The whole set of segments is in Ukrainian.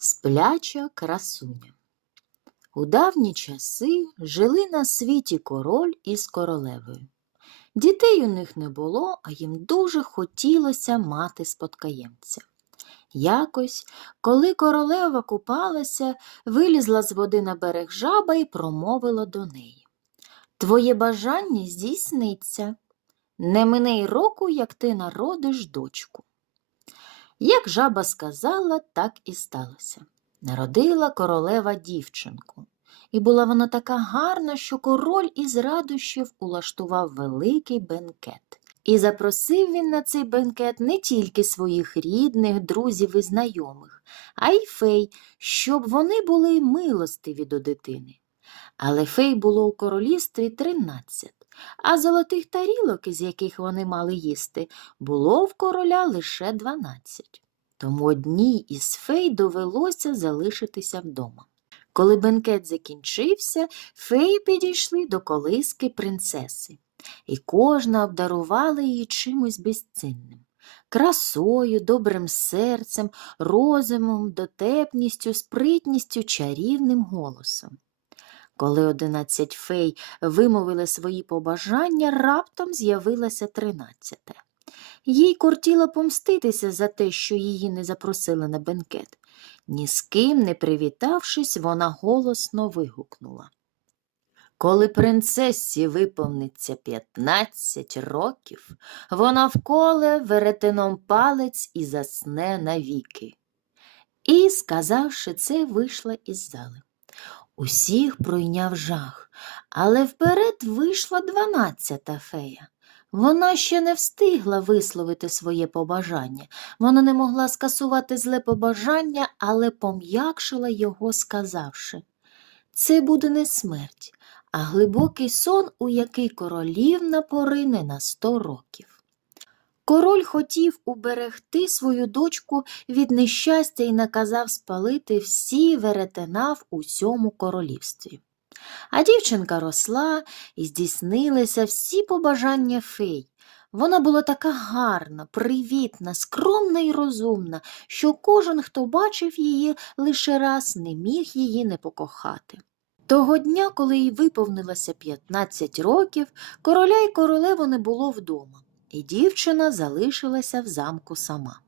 Спляча красуня. У давні часи жили на світі король із королевою. Дітей у них не було, а їм дуже хотілося мати спадкоємця. Якось, коли королева купалася, вилізла з води на берег жаба і промовила до неї. Твоє бажання здійсниться. Не мине й року, як ти народиш дочку. Як жаба сказала, так і сталося. Народила королева дівчинку. І була вона така гарна, що король із радощів улаштував великий бенкет. І запросив він на цей бенкет не тільки своїх рідних, друзів і знайомих, а й фей, щоб вони були милостиві до дитини. Але фей було у королівстві тринадцять, а золотих тарілок, із яких вони мали їсти, було в короля лише дванадцять. Тому одній із фей довелося залишитися вдома. Коли бенкет закінчився, феї підійшли до колиски принцеси, і кожна обдарувала її чимось безцінним красою, добрим серцем, розумом, дотепністю, спритністю, чарівним голосом. Коли одинадцять фей вимовили свої побажання, раптом з'явилася тринадцяте. Їй кортіло помститися за те, що її не запросили на бенкет. Ні з ким не привітавшись, вона голосно вигукнула. Коли принцесі виповниться п'ятнадцять років, вона вколе веретеном палець і засне навіки. І, сказавши це, вийшла із зали. Усіх пройняв жах, але вперед вийшла дванадцята фея. Вона ще не встигла висловити своє побажання. Вона не могла скасувати зле побажання, але пом'якшила його, сказавши це буде не смерть, а глибокий сон, у який королівна порине на сто років. Король хотів уберегти свою дочку від нещастя і наказав спалити всі веретена в усьому королівстві. А дівчинка росла і здійснилися всі побажання фей. Вона була така гарна, привітна, скромна і розумна, що кожен, хто бачив її лише раз, не міг її не покохати. Того дня, коли їй виповнилося 15 років, короля й королеву не було вдома, і дівчина залишилася в замку сама.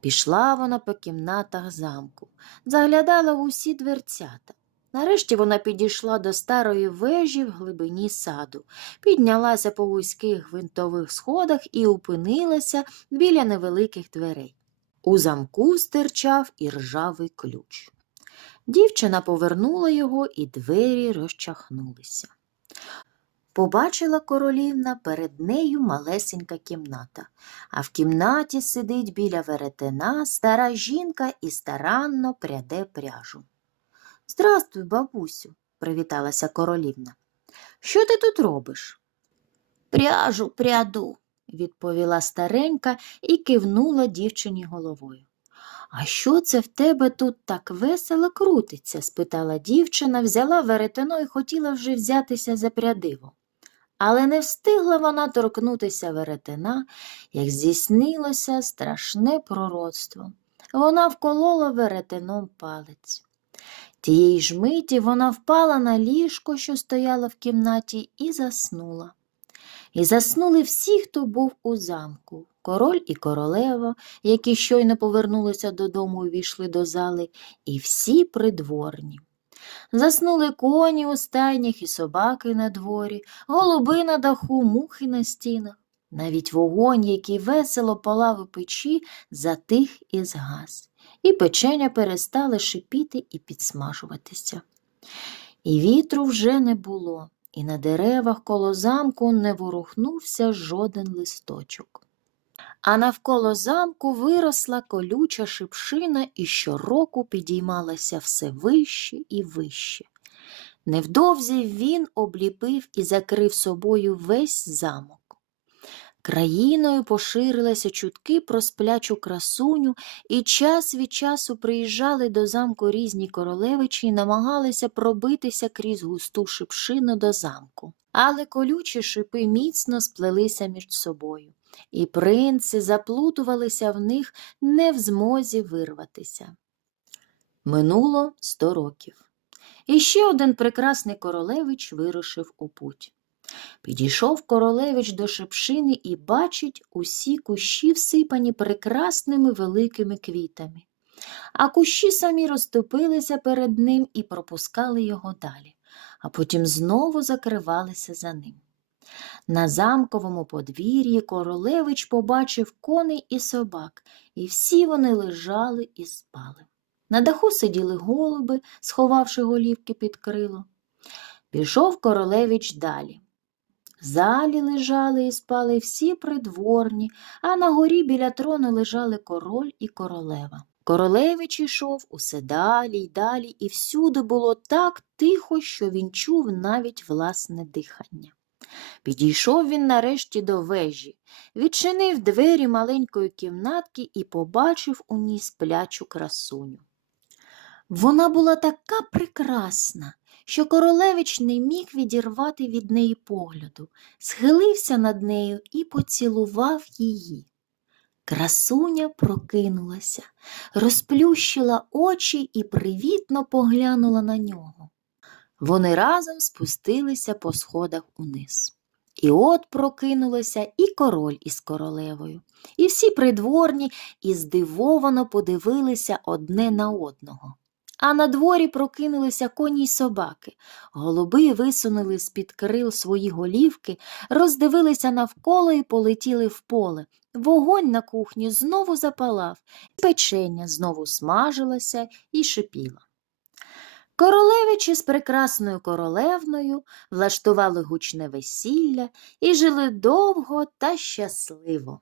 Пішла вона по кімнатах замку, заглядала в усі дверцята. Нарешті вона підійшла до старої вежі в глибині саду, піднялася по вузьких гвинтових сходах і опинилася біля невеликих дверей. У замку стирчав і ржавий ключ. Дівчина повернула його, і двері розчахнулися. Побачила королівна перед нею малесенька кімната, а в кімнаті сидить біля веретена стара жінка і старанно пряде пряжу. Здрастуй, бабусю, привіталася королівна. Що ти тут робиш? Пряжу пряду, відповіла старенька і кивнула дівчині головою. А що це в тебе тут так весело крутиться? спитала дівчина, взяла веретено і хотіла вже взятися за прядиво. Але не встигла вона торкнутися веретена, як здійснилося страшне пророцтво. Вона вколола веретеном палець. Тієї ж миті вона впала на ліжко, що стояло в кімнаті, і заснула. І заснули всі, хто був у замку король і королева, які щойно повернулися додому і війшли до зали, і всі придворні. Заснули коні у стайнях і собаки на дворі, голуби на даху, мухи на стінах. Навіть вогонь, який весело палав у печі, затих і згас, і печеня перестали шипіти і підсмажуватися. І вітру вже не було, і на деревах коло замку не ворухнувся жоден листочок. А навколо замку виросла колюча шипшина і щороку підіймалася все вище і вище. Невдовзі він обліпив і закрив собою весь замок. Країною поширилися чутки про сплячу красуню, і час від часу приїжджали до замку різні королевичі і намагалися пробитися крізь густу шипшину до замку. Але колючі шипи міцно сплелися між собою, і принци заплутувалися в них не в змозі вирватися. Минуло сто років. І ще один прекрасний королевич вирушив у путь. Підійшов королевич до шепшини і бачить усі кущі всипані прекрасними великими квітами. А кущі самі розступилися перед ним і пропускали його далі, а потім знову закривалися за ним. На замковому подвір'ї королевич побачив коней і собак, і всі вони лежали і спали. На даху сиділи голуби, сховавши голівки під крило. Пішов королевич далі. В залі лежали і спали всі придворні, а на горі біля трону лежали король і королева. Королевич ішов усе далі й далі, і всюди було так тихо, що він чув навіть власне дихання. Підійшов він нарешті до вежі, відчинив двері маленької кімнатки і побачив у ній сплячу красуню. Вона була така прекрасна, що королевич не міг відірвати від неї погляду, схилився над нею і поцілував її. Красуня прокинулася, розплющила очі і привітно поглянула на нього. Вони разом спустилися по сходах униз. І от прокинулося і король із королевою, і всі придворні і здивовано подивилися одне на одного. А на дворі прокинулися коні й собаки. Голуби висунули з-під крил свої голівки, роздивилися навколо і полетіли в поле. Вогонь на кухні знову запалав, і печення знову смажилося і шипіло. Королевичі з прекрасною королевною влаштували гучне весілля і жили довго та щасливо.